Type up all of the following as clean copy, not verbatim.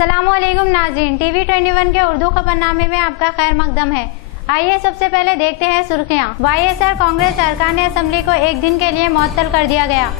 अस्सलामुअलैकुम नाज़रीन, टीवी 21 के उर्दू खबरनामे में आपका खैर मकदम है। आइए सबसे पहले देखते हैं सुर्खियां। वाईएसआर कांग्रेस अरकान असेंबली को एक दिन के लिए मुअत्तल कर दिया गया।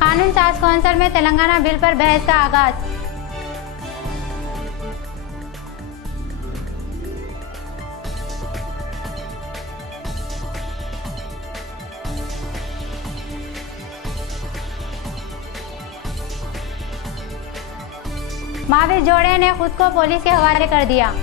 कानून साज कौंसिल में तेलंगाना बिल पर बहस का आगाज। महावीर जोड़े ने खुद को पुलिस के हवाले कर दिया।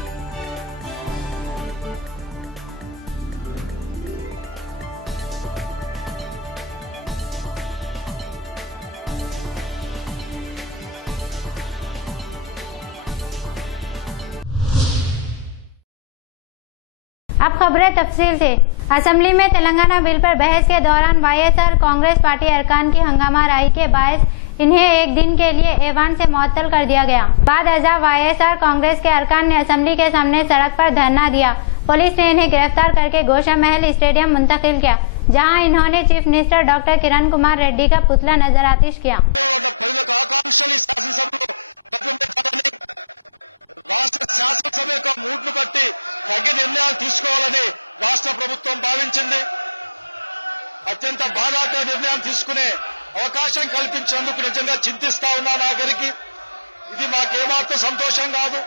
अब खबरें तफसील से। असेंबली में तेलंगाना बिल पर बहस के दौरान वाईएसआर कांग्रेस पार्टी अरकान की हंगामा राय के बायस इन्हें एक दिन के लिए ऐवान से मुअत्तल कर दिया गया। बाद अज़ा वाईएसआर कांग्रेस के अरकान ने असेंबली के सामने सड़क पर धरना दिया। पुलिस ने इन्हें गिरफ्तार करके गोशा महल स्टेडियम मुंतकिल किया, जहां इन्होंने chief minister doctor Kiran Kumar Reddy का पुतला नजरआतिश किया। శాసనసభ యొక్క మూడ్ను బట్టి తగిన నిర్ణయాలు తీసుకోవాలని రాష్ట్ర ప్రభుత్వం భావించింది. అత్యంత బాధాకర నిర్ణయం తీసుకునే అవకాశం కల్పించినందుకు నిజంగా చింతిస్తా ఉన్నాను. ఆఖరికి ఇది మాకేమాత్రం సంతోషం కాదు.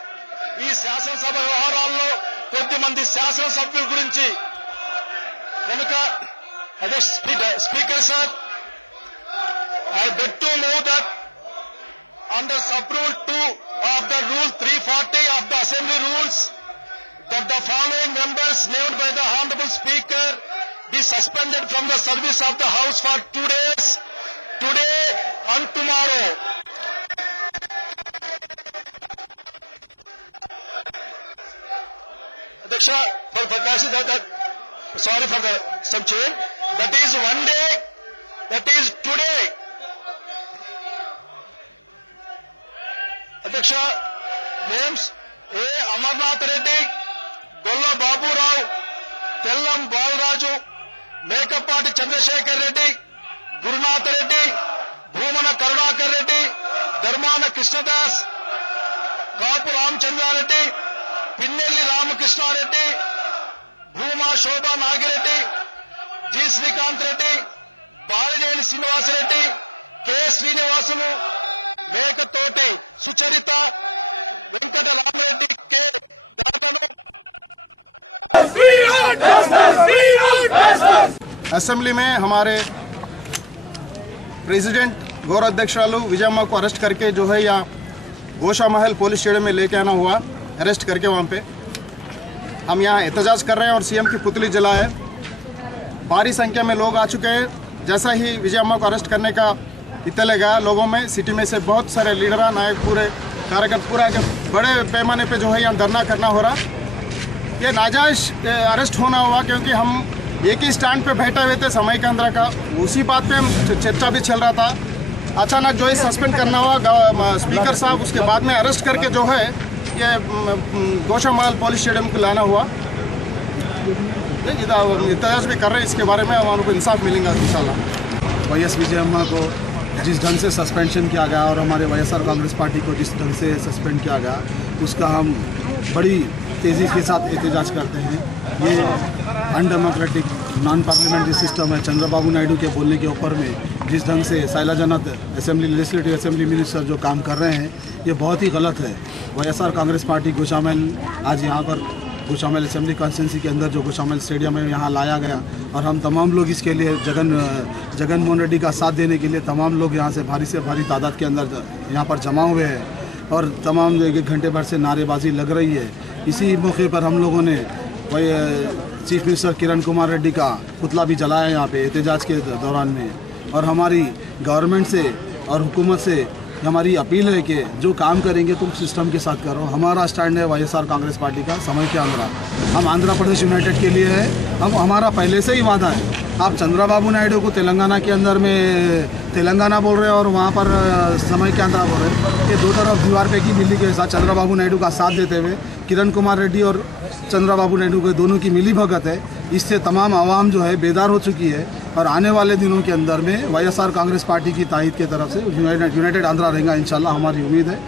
ఈ శాసనసభ వ్యవహారాల్లో కొద్దిమంది శాసనసభ్యుల గురించి కనుక అదే speaker sir, I beg to move that under sub-rule 2 of the rule 340 of the assembly rules that the following members named by the honorable speaker be suspended from the service of the house for 2 days, today and tomorrow. Adhyaksha, for Prakash, sorry for some change. That is 1 day, that is today. అధ్యక్ష, names ఏ అమర్నాథ్ రెడ్డి, గొల్ల బాబురావు, తెల్లం బాలరాజు, మేకపాటి చంద్రశేఖర్ రెడ్డి, గురునాథ్ రెడ్డి, భూమన కరుణాకర్ రెడ్డి, ధర్మాన కృష్ణదాస్, కాపు రామచంద్రారెడ్డి, పిన్నెల్లి రామకృష్ణారెడ్డి, భూమా శోభా Nagireddy, G Srikanth Reddy, Balineni Srinivasa Reddy, K Srinivasulu, Mekathoti Sucharitha, Venkata Rama Reddy కే దాతను assembly में हमारे president गौरव अध्यक्ष विजयम्मा को arrest करके जो है यहाँ गोशा महल police stadium में लेके आना हुआ, अरेस्ट करके वहाँ पे हम यहाँ एहतजाज कर रहे हैं और सीएम की पुतली जला है। भारी संख्या में लोग आ चुके हैं। जैसा ही विजयम्मा को अरेस्ट करने का इतने गया लोगों में, सिटी में से बहुत सारे लीडर नायक पूरे कार्यकर्ता पूरा बड़े पैमाने पे जो है यहाँ धरना करना हो रहा। ये नाजायज अरेस्ट होना हुआ क्योंकि हम एक ही स्टैंड पे बैठे हुए थे समय केंद्र का, उसी बात पे हम चर्चा भी चल रहा था। अचानक जो है सस्पेंड करना हुआ स्पीकर साहब, उसके बाद में अरेस्ट करके जो है ये गोशा महल पुलिस स्टेडियम को लाना हुआ। एहतजाज भी कर रहे हैं, इसके बारे में उनको इंसाफ मिलेगा इंशाल्लाह। वाईएस विजयम्मा को जिस ढंग से सस्पेंशन किया गया और हमारे वाईएसआर कांग्रेस पार्टी को जिस ढंग से सस्पेंड किया गया, उसका हम बड़ी तेज़ी के साथ एहतजाज करते हैं। ये अनडेमोक्रेटिक नॉन पार्लियामेंट्री सिस्टम है। चंद्रबाबू नायडू के बोलने के ऊपर में जिस ढंग से साइला जन्नत असेंबली लेजिस्लेटिव असेंबली मिनिस्टर जो काम कर रहे हैं, ये बहुत ही गलत है। वाईएसआर कांग्रेस पार्टी गोशामहल आज यहाँ पर गोशामहल असेंबली कॉन्स्टिट्यूंसी के अंदर जो गोशामहल स्टेडियम है यहाँ लाया गया और हम तमाम लोग इसके लिए जगन मोहन रेड्डी का साथ देने के लिए तमाम लोग यहाँ से भारी तादाद के अंदर यहाँ पर जमा हुए हैं और तमाम 1 घंटे भर से नारेबाजी लग रही है। इसी मौके पर हम लोगों ने चीफ मिनिस्टर किरण कुमार रेड्डी का पुतला भी जलाया यहाँ पे एहतजाज के दौरान में। और हमारी गवर्नमेंट से और हुकूमत से हमारी अपील है कि जो काम करेंगे तुम सिस्टम के साथ करो। हमारा स्टैंड है वाईएसआर कांग्रेस पार्टी का समय के अंदर हम आंध्र प्रदेश यूनाइटेड के लिए है। हमारा पहले से ही वादा है आप चंद्रबाबू नायडू को तेलंगाना के अंदर में तेलंगाना बोल रहे हैं और वहाँ पर समय के अंदर बोल रहे हैं। ये दो तरफ दीवार पे की बिल्ली के साथ चंद्रबाबू नायडू का साथ देते हुए किरण कुमार रेड्डी और चंद्रबाबू नायडू के दोनों की मिली भगत है। इससे तमाम आवाम जो है बेदार हो चुकी है और आने वाले दिनों के अंदर में वाईएसआर कांग्रेस पार्टी की तायद की तरफ से यूनाइटेड आंध्रा रहेगा, इंशाल्लाह हमारी उम्मीद है।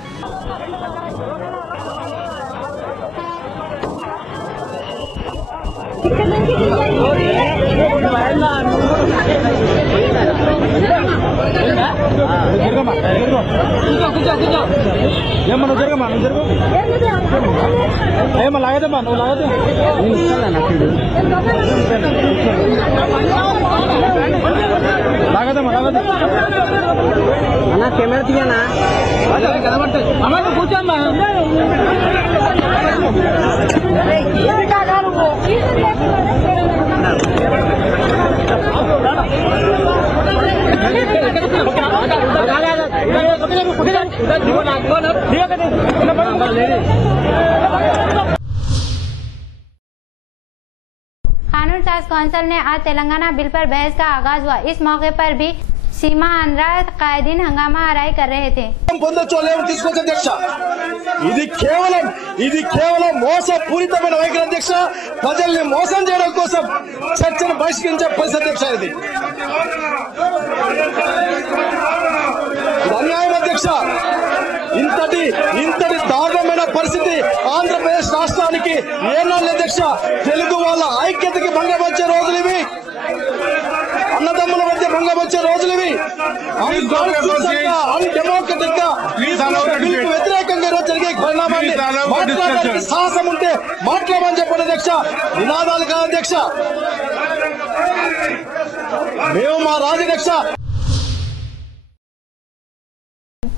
कैमरा दिया ना कानून साज कौंसिल ने आज तेलंगाना बिल पर बहस का आगाज हुआ। इस मौके पर भी सीमा आंध्रा कायदीन हंगामा आराई कर रहे थे। ఇది కేవలం మోసపూరితమైన వైఖరి అధ్యక్ష, ప్రజల్ని మోసం చేయడం కోసం చర్చను బహిష్కరించే పరిస్థితి అధ్యక్ష. ఇది అన్యాయం అధ్యక్ష. ఇంతటి దారుణమైన పరిస్థితి ఆంధ్రప్రదేశ్ రాష్ట్రానికి ఏనాడు అధ్యక్ష. తెలుగు వాళ్ళ ఐక్యతకి భంగం వచ్చే రోజులు ఇవి, అన్నదమ్ముల మధ్య భంగం వచ్చే రోజులు ఇవి. డెమోక్రటిక్ గా వ్యతిరేకంగా జరిగే పరిణామాన్ని మాట్లాడడానికి సాహసం ఉంటే మాట్లాడమని చెప్పండి అధ్యక్ష. నినాదాలు కాదు అధ్యక్ష, మేము మా రాజధ్యక్ష.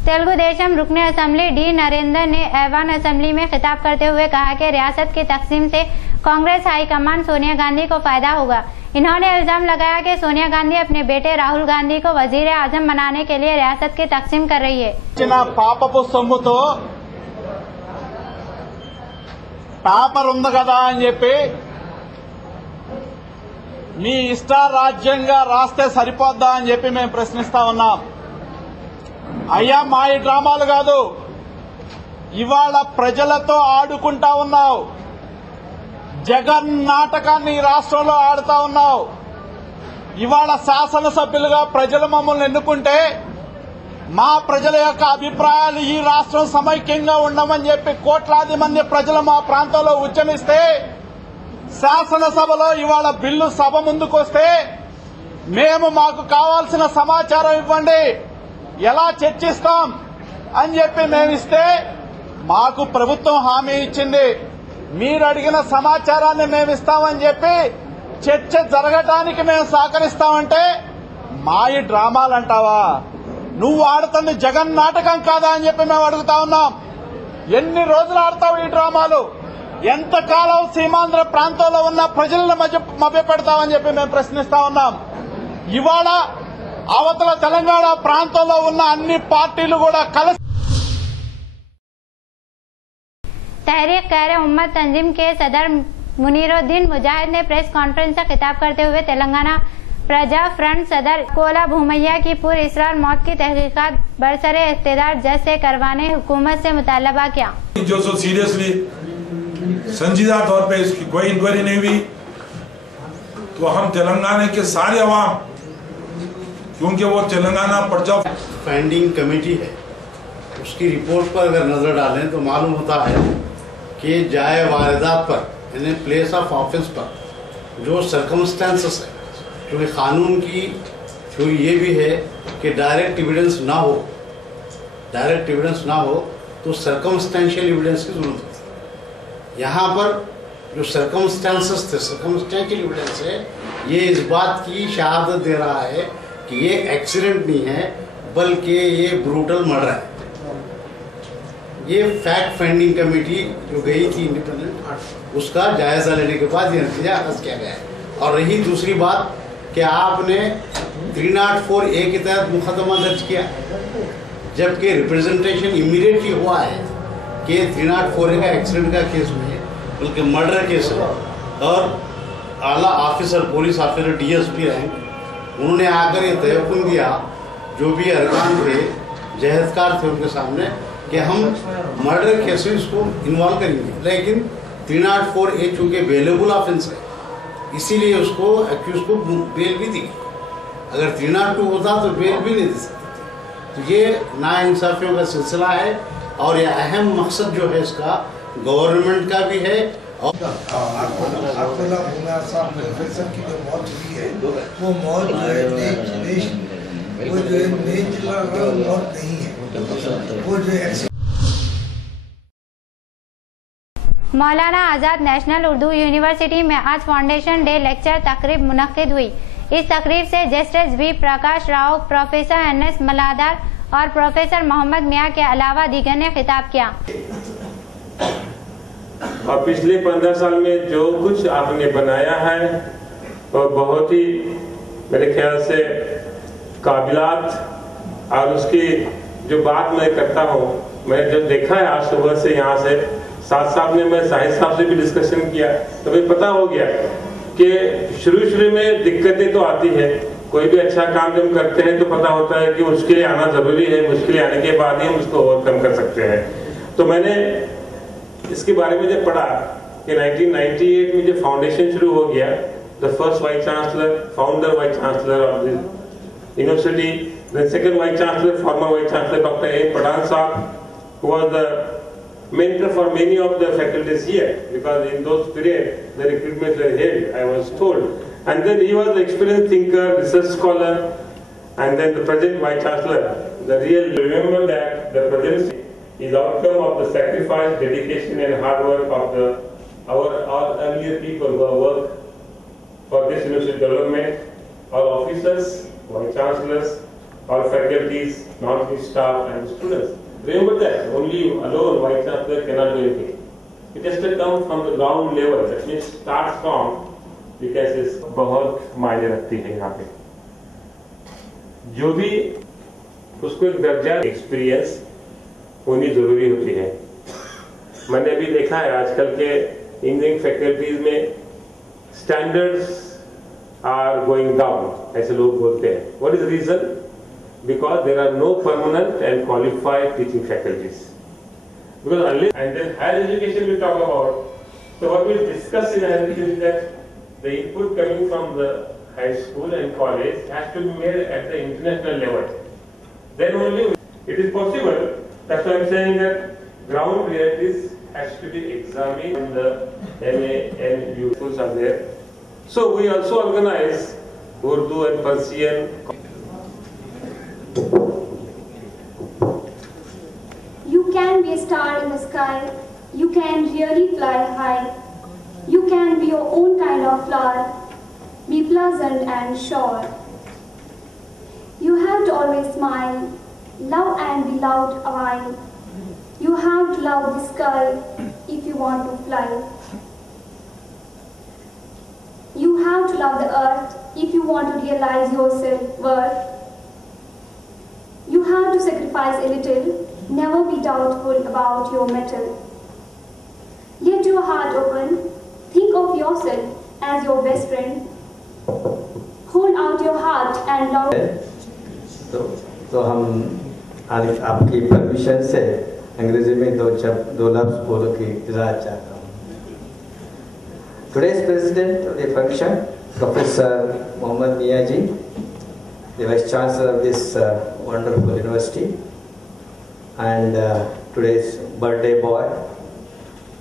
तेलुगु देशम रुकन असेंबली डी नरेंद्र ने ऐवान असेंबली में खिताब करते हुए कहा कि रियासत की तकसीम से कांग्रेस हाईकमान सोनिया गांधी को फायदा होगा। इन्होंने इल्जाम लगाया कि सोनिया गांधी अपने बेटे राहुल गांधी को वजीर आजम बनाने के लिए रियासत की तकसीम कर रही है। పాపపు సొమ్ముతో పేపర్ ఉంది కదా అని చెప్పి మీ ఇష్ట రాజ్యంగా రాస్తే సరిపోద్దా అని చెప్పి మేము ప్రశ్నిస్తా ఉన్నాం. అయ్యా, మా ఈ డ్రామాలు కాదు, ఇవాళ ప్రజలతో ఆడుకుంటా ఉన్నావు. జగన్ నాటకాన్ని ఈ రాష్ట్రంలో ఆడుతా ఉన్నావు. ఇవాళ శాసనసభ్యులుగా ప్రజలు మమ్మల్ని ఎన్నుకుంటే మా ప్రజల యొక్క అభిప్రాయాలు ఈ రాష్ట్రం సమైక్యంగా ఉండమని చెప్పి కోట్లాది మంది ప్రజలు మా ప్రాంతంలో ఉద్యమిస్తే శాసనసభలో ఇవాళ బిల్లు సభ ముందుకొస్తే మేము మాకు కావాల్సిన సమాచారం ఇవ్వండి, ఎలా చర్చిస్తాం అని చెప్పి మేమిస్తే మాకు ప్రభుత్వం హామీ ఇచ్చింది, మీరు అడిగిన సమాచారాన్ని మేము ఇస్తామని చెప్పి చర్చ జరగటానికి మేము సహకరిస్తామంటే మా ఈ డ్రామాలు అంటావా? నువ్వు ఆడుతుంది జగన్ నాటకం కాదా అని చెప్పి మేము అడుగుతా ఉన్నాం. ఎన్ని రోజులు ఆడతావు ఈ డ్రామాలు? ఎంతకాలం సీమాంధ్ర ప్రాంతంలో ఉన్న ప్రజలను మభ్యపెడతామని చెప్పి మేము ప్రశ్నిస్తా ఉన్నాం. ఇవాళ అవతల తెలంగాణ ప్రాంతంలో ఉన్న అన్ని పార్టీలు కూడా కలిసి तहरीक खैर उम्मत तंजीम के सदर मुनीरुद्दीन मुजाहिद ने प्रेस कॉन्फ्रेंस से खिताब करते हुए तेलंगाना प्रजा फ्रंट सदर कोला भूमैया की पुरइसरार मौत की तहकीकात बरसरे इख्तियार जज से करवाने हुकूमत से मुतालबा किया। जो सो सीरियसली संजीदा तौर पे इसकी कोई इंक्वायरी नहीं हुई तो हम तेलंगाना के सारे अवाम, क्योंकि वो तेलंगाना प्रजा फाइंडिंग कमेटी है, उसकी रिपोर्ट पर अगर नजर डालें तो मालूम होता है कि जाए वारदात पर यानी प्लेस ऑफ ऑफिस पर जो सर्कमस्टेंसेस है, क्योंकि कानून की जो ये भी है कि डायरेक्ट एविडेंस ना हो तो सर्कमस्टेंशियल एविडेंस की जरूरत होती है। यहाँ पर जो सर्कमस्टेंसेस थे, सर्कमस्टेंशियल एविडेंस है, ये इस बात की शहादत दे रहा है कि ये एक्सीडेंट नहीं है बल्कि ये ब्रूटल मर्डर है। ये फैक्ट फाइंडिंग कमेटी जो गई थी इंडिपेंडेंट, उसका जायजा लेने के बाद ये नतीजा अखज़ किया गया है। और रही दूसरी बात कि आपने 304A के तहत मुकदमा दर्ज किया, जबकि रिप्रेजेंटेशन इमीडिएटली हुआ है कि 304A का एक्सीडेंट का केस में बल्कि मर्डर केस है और आला officer, police officer, DSP rank, उन्होंने आकर ये तयकुन दिया जो भी अरकान थे, जहदकार थे उनके सामने कि हम मर्डर केसेस को इन्वॉल्व करेंगे, लेकिन 304A चूँकि बेलेबल ऑफेंस है इसीलिए उसको एक्यूज को बेल भी दी। अगर 302 होता तो बेल भी नहीं दे सकते। तो ये नाइंसाफियों का सिलसिला है और ये अहम मकसद जो है इसका गवर्नमेंट का भी है। और अब्दुल्ला भुना साहब प्रोफेसर की जो मौत हुई है वो मौत जो है वो जो है नेचुरल मौत नहीं है, वो जो मौलाना आज़ाद नेशनल उर्दू यूनिवर्सिटी में आज फाउंडेशन डे लेक्चर तकरीब मुनक्किद हुई। इस तकरीब से justice V Prakash Rao, professor NS मलादार और प्रोफेसर मोहम्मद मियाँ के अलावा दीगर ने खिताब किया। और पिछले 15 साल में जो कुछ आपने बनाया है वो बहुत ही मेरे ख्याल से काबिलात, और उसकी जो बात मैं करता हूँ, मैं जब देखा है आज सुबह से यहाँ से साथ में मैं साहिद साहब से भी डिस्कशन किया तो मुझे पता हो गया कि शुरू में दिक्कतें तो आती है। कोई भी अच्छा काम जब करते हैं तो पता होता है कि मुश्किलें आना जरूरी है, मुश्किलें आने के बाद ही हम उसको ओवरकम कर सकते हैं। तो मैंने इसके बारे में जब पढ़ा कि 1998 में जब फाउंडेशन शुरू हो गया, the first vice chancellor, founder vice chancellor of the university, the second vice chancellor, former vice chancellor doctor A Pathan साहब, who was the mentor for many of the faculties here, because in those periods the recruitments were heavy, I was told. And then he was an experienced thinker, research scholar, and then the present Vice Chancellor. The real, remember that the presidency is outcome of the sacrifice, dedication and hard work of our earlier people who have worked for this university development, our officers, Vice Chancellors, our faculties, non-teaching staff and students. Remember that only you alone, Vice Chancellor, cannot do anything. It has to come from the ground level. That means start from, because बहुत मायने रखती है यहाँ पे। जो भी उसको एक दर्जा एक्सपीरियंस होनी जरूरी होती है। मैंने अभी देखा है आजकल के इंजीनियरिंग फैकल्टीज में स्टैंडर्ड्स आर गोइंग डाउन, ऐसे लोग बोलते हैं। What is reason? Because there are no permanent and qualified teaching faculties. Because unless, and then higher education we talk about. So what we discuss in higher education is that the input coming from the high school and college has to be made at the international level. Then only it is possible. That's why I'm saying that ground realities has to be examined in the MA and U schools are there. So we also organize Urdu and Persian. You can be a star in the sky, you can really fly high, you can be your own kind of flower, be pleasant and sure. You have to always smile, love and be loved a while. You have to love the sky if you want to fly. You have to love the earth if you want to realize your self-worth. You have to sacrifice a little, never be doubtful about your mettle. Let your heart open, think of yourself as your best friend. Hold out your heart and love. तो हम आज आपकी permission से अंग्रेजी में दो लफ्ज़ बोलो की इजाज़त चाहता हूँ। Today's president of the function, Professor Mohammad Mian ji, the Vice Chancellor of this wonderful university, and today's birthday boy,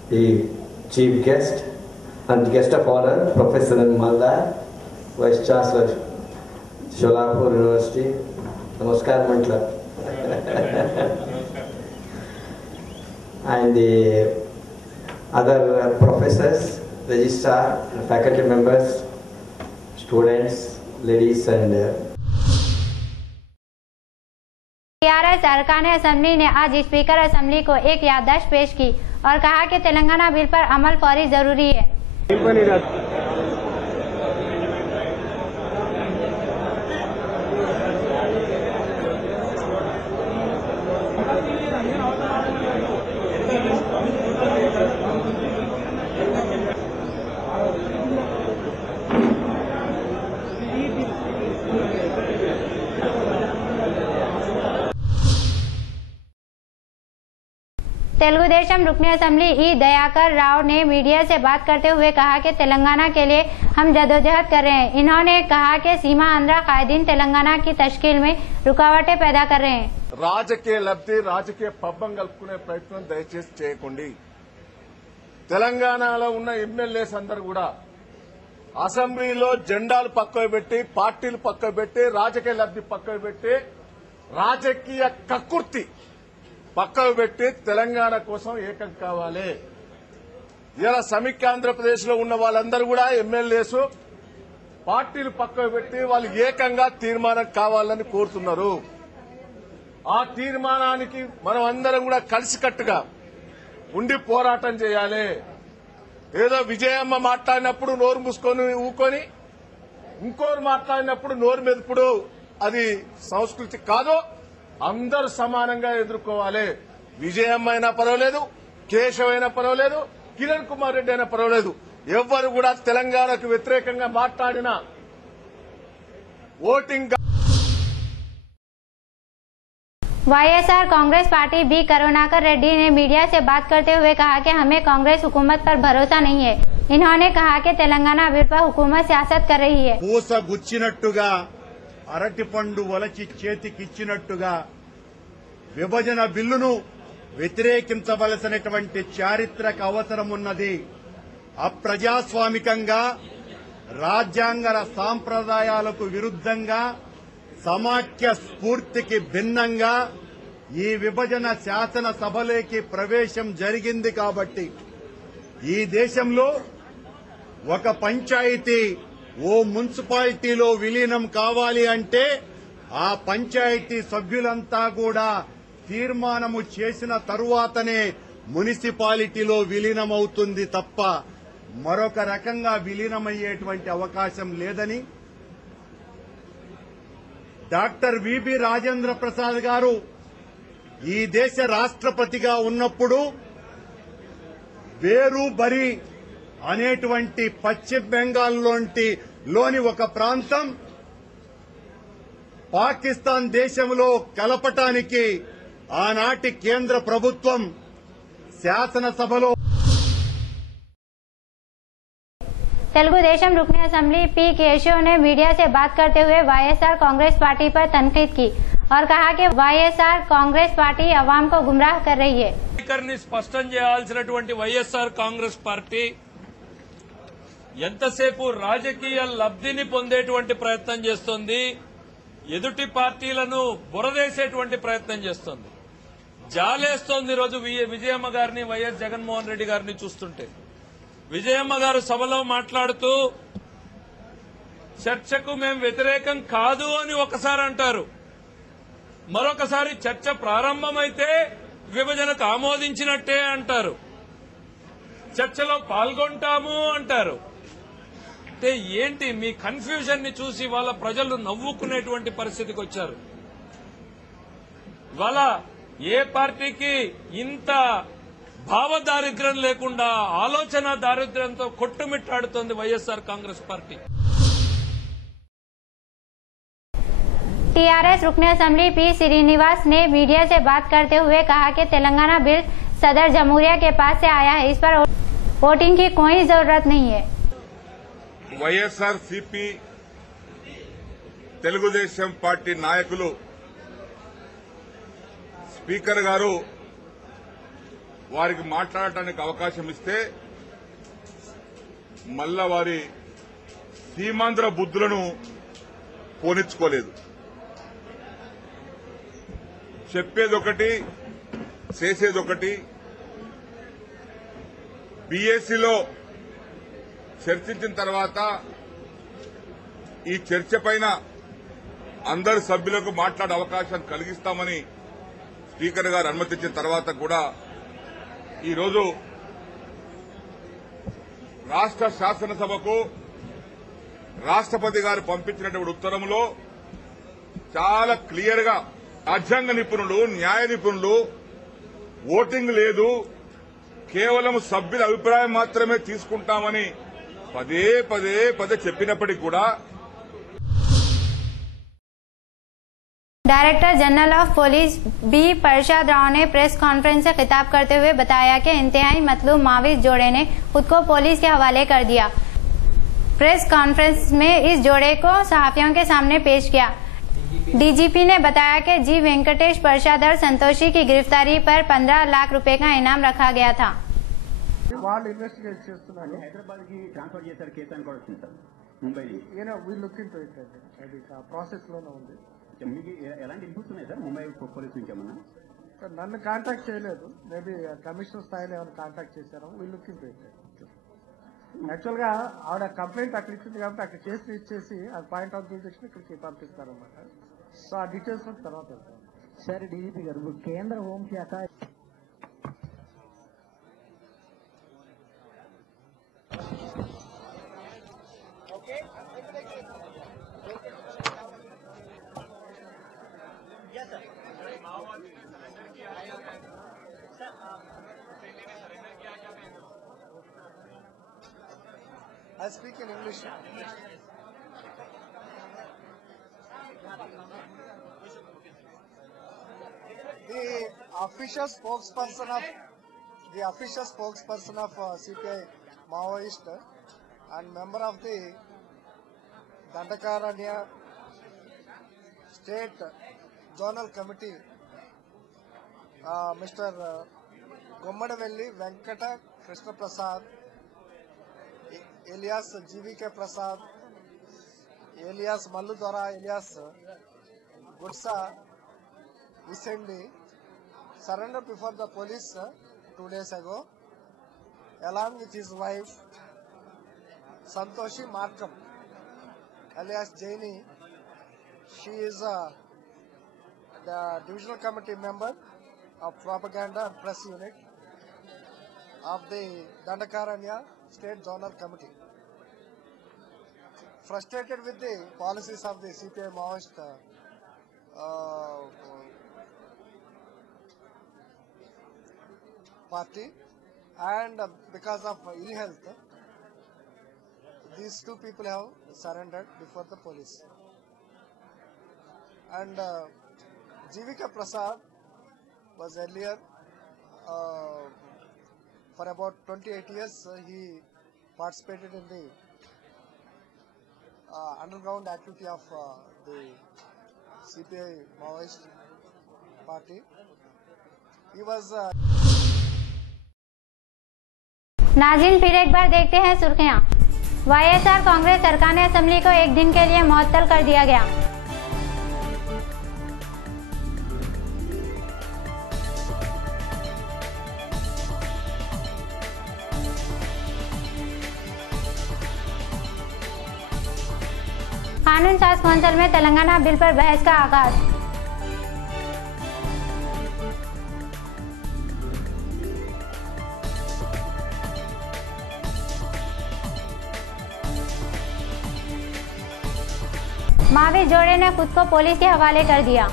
the chief guest and guest of honor, Professor Maldar, Vice Chancellor, Sholapur University. Namaskar Mantla. And the other professors, registrar, faculty members, students, ladies and TRS अरकान assembly ने आज speaker assembly को एक याददाश्त पेश की और कहा कि तेलंगाना बिल पर अमल फौरी जरूरी है। तेलुगुदेशम रुकनी असेंबली ई दयाकर राव ने मीडिया से बात करते हुए कहा कि तेलंगाना के लिए हम जदोजहद कर रहे हैं। इन्होंने कहा कि सीमा आंध्रा कायदीन तेलंगाना की तश्कील में रुकावटें पैदा कर रहे हैं। రాజకీయ లబ్ధి రాజకీయ పబ్బం కలుపుకునే ప్రయత్నం దయచేసి చేయకండి। తెలంగాణలో ఉన్న ఎమ్మెల్యేస్ అందరూ కూడా అసెంబ్లీలో జెండాలు పక్కకు పెట్టి పార్టీలు పక్కకు పెట్టి రాజకీయ లబ్ధి పక్కకు పెట్టి రాజకీయ కక్కుర్తి పక్కకు పెట్టి తెలంగాణ కోసం ఏకం కావాలి। ఇలా సమైక్య ఆంధ్రప్రదేశ్ లో ఉన్న వాళ్ళందరూ కూడా ఎమ్మెల్యేస్ పార్టీలు పక్కకు పెట్టి వాళ్ళు ఏకంగా తీర్మానం కావాలని కోరుతున్నారు। ఆ తీర్మానానికి మనం అందరం కూడా కలిసికట్టుగా ఉండి పోరాటం చేయాలి। ఏదో విజయమ్మ మాట్లాడినప్పుడు నోరు మూసుకొని ఊకొని ఇంకోరు మాట్లాడినప్పుడు నోరు మెదుపుడు అది సంస్కృతి కాదు। అందరూ సమానంగా ఎదుర్కోవాలి। విజయమ్మ అయినా పర్వాలేదు, కేశవ్ అయినా పర్వాలేదు, కిరణ్ కుమార్ రెడ్డి అయినా పర్వాలేదు, ఎవ్వరు కూడా తెలంగాణకు వ్యతిరేకంగా మాట్లాడిన voting YSR Congress party B Karunakar Reddy ने मीडिया से बात करते हुए कहा कि हमें कांग्रेस हुकूमत पर भरोसा नहीं है। इन्होंने कहा कि तेलंगाना बिल पर हुकूमत सियासत कर रही है। పూసగుచ్చినట్టుగా అరటి పండు వలచి చేతికిచ్చినట్టుగా విభజన బిల్లును వ్యతిరేకించవలసినటువంటి చారిత్రక అవసరం ఉన్నది। అప్రజాస్వామికంగా రాజ్యాంగ సాంప్రదాయాలకు విరుద్ధంగా సమాఖ్య స్ఫూర్తికి భిన్నంగా ఈ విభజన శాసన సభలోకి ప్రవేశం జరిగింది కాబట్టి ఈ దేశంలో ఒక పంచాయతీ ఓ మున్సిపాలిటీలో విలీనం కావాలి అంటే ఆ పంచాయతీ సభ్యులంతా కూడా తీర్మానము చేసిన తరువాతనే మున్సిపాలిటీలో విలీనమవుతుంది తప్ప మరొక రకంగా విలీనమయ్యేటువంటి అవకాశం లేదని డాక్టర్ విబి రాజేంద్ర ప్రసాద్ గారు ఈ దేశ రాష్ట్రపతిగా ఉన్నప్పుడు వేరు బరి అనేటువంటి పశ్చిమ బెంగాల్లోని ఒక ప్రాంతం పాకిస్తాన్ దేశంలో కలపటానికి ఆనాటి కేంద్ర ప్రభుత్వం శాసనసభలో तेलुगुदेशम रुकनी असेंबली पी केशव ने मीडिया से बात करते हुए वाईएसआर कांग्रेस पार्टी पर तनकीद की और कहा कि वाईएसआर कांग्रेस पार्टी अवाम को गुमराह कर रही है। స్పష్టం చేయాల్సినటువంటి వైఎస్ఆర్ కాంగ్రెస్ పార్టీ ఎంతసేపు రాజకీయ లబ్ధిని పొందేటువంటి ప్రయత్నం చేస్తోంది, ఎదుటి పార్టీలను బురదేసేటువంటి ప్రయత్నం చేస్తోంది। జాలేస్తోంది రోజు విజయమ్మ గారిని, వైఎస్ జగన్మోహన్ రెడ్డి గారిని చూస్తుంటే। విజయమ్మ గారు సభలో మాట్లాడుతూ చర్చకు మేము వ్యతిరేకం కాదు అని ఒకసారి అంటారు, మరొకసారి చర్చ ప్రారంభమైతే విభజనకు ఆమోదించినట్టే అంటారు, చర్చలో పాల్గొంటాము అంటారు। అంటే ఏంటి మీ కన్ఫ్యూజన్ ని చూసి వాళ్ళ ప్రజలు నవ్వుకునేటువంటి పరిస్థితికి వచ్చారు। వాళ్ళ ఏ పార్టీకి ఇంత భావ దారిద్ర్యం లేకుండా ఆలోచన దారిద్ర్యంతో కొట్టుమిట్టాడుతోంది వైఎస్ఆర్ కాంగ్రెస్ పార్టీ। टीआरएस रुकनी असेंबली पी श्रीनिवास ने मीडिया से बात करते हुए कहा कि तेलंगाना बिल सदर जमहूरिया के पास से आया है, इस पर वोटिंग की कोई जरूरत नहीं है। వైఎస్ఆర్సీపీ తెలుగుదేశం పార్టీ నాయకులు స్పీకర్ గారు వారికి మాట్లాడటానికి అవకాశం ఇస్తే మళ్ళా వారి సీమాంధ్ర బుద్ధులను పోనిచ్చుకోలేదు। చెప్పేదొకటి చేసేదొకటి। బీఏసీలో చర్చించిన తర్వాత ఈ చర్చ పైన అందరు సభ్యులకు మాట్లాడే అవకాశం కలిగిస్తామని స్పీకర్ గారు అనుమతించిన తర్వాత కూడా ఈరోజు రాష్ట్ర శాసనసభకు రాష్ట్రపతి గారు పంపించినటువంటి ఉత్తరంలో చాలా క్లియర్ గా రాజ్యాంగ నిపుణులు, న్యాయ నిపుణులు ఓటింగ్ లేదు, కేవలం సభ్యుల అభిప్రాయం మాత్రమే తీసుకుంటామని పదే పదే చెప్పినప్పటికీ కూడా director general of police B Prasad Rao ने प्रेस कॉन्फ्रेंस से खिताब करते हुए बताया कि इंतहाई मतलूब माविस्ट जोड़े ने खुद को पुलिस के हवाले कर दिया। प्रेस कॉन्फ्रेंस में इस जोड़े को सहाफियों के सामने पेश किया। डीजीपी ने बताया कि जी वेंकटेश प्रसाद और संतोषी की गिरफ्तारी पर 15 लाख रुपए का इनाम रखा गया था। నన్ను కాంటాక్ట్ చేయలేదు, మేబీ కమిషనర్ స్థాయిలో ఎవరు కాంటాక్ట్ చేశారు, వీళ్ళు యాక్చువల్గా ఆడ కంప్లైంట్ అక్కడ ఇచ్చింది కాబట్టి అక్కడ చేసి ఇచ్చేసి ఆ పాయింట్ ఆఫ్ వ్యూ చేసి ఇక్కడికి పంపిస్తారన్నమాట. సో ఆ డీటెయిల్స్ తర్వాత సరే డీజీపీ గారు మీరు కేంద్ర హోంశాఖ official spokesperson of CPI Maoist and member of the Dandakaranya State Zonal Committee, Mr. Gommadavelli Venkata Krishna Prasad, Elias GVK Prasad, Elias Malludwara, Elias Gursa, recently surrendered before the police 2 days ago, along with his wife Santoshi Markam, alias Jaini. She is the divisional committee member of propaganda and press unit of the Dandakaranya State Zonal Committee. Frustrated with the policies of the CPI Maoist party, and because of e-health, these two people have surrendered before the police. And GVK Prasad was earlier, for about 28 years, he participated in the underground activity of the CPI Maoist party. He was नाज़रीन, फिर एक बार देखते हैं सुर्खियां। YSR Congress सरकार ने assembly को एक दिन के लिए मुअत्तल कर दिया गया। कानून साज कौंसिल में तेलंगाना बिल पर बहस का आगाज। मावी जोड़े ने खुद को पुलिस के हवाले कर दिया।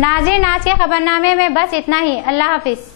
नाज़रीन, आज के खबरनामे में बस इतना ही। अल्लाह हाफिज।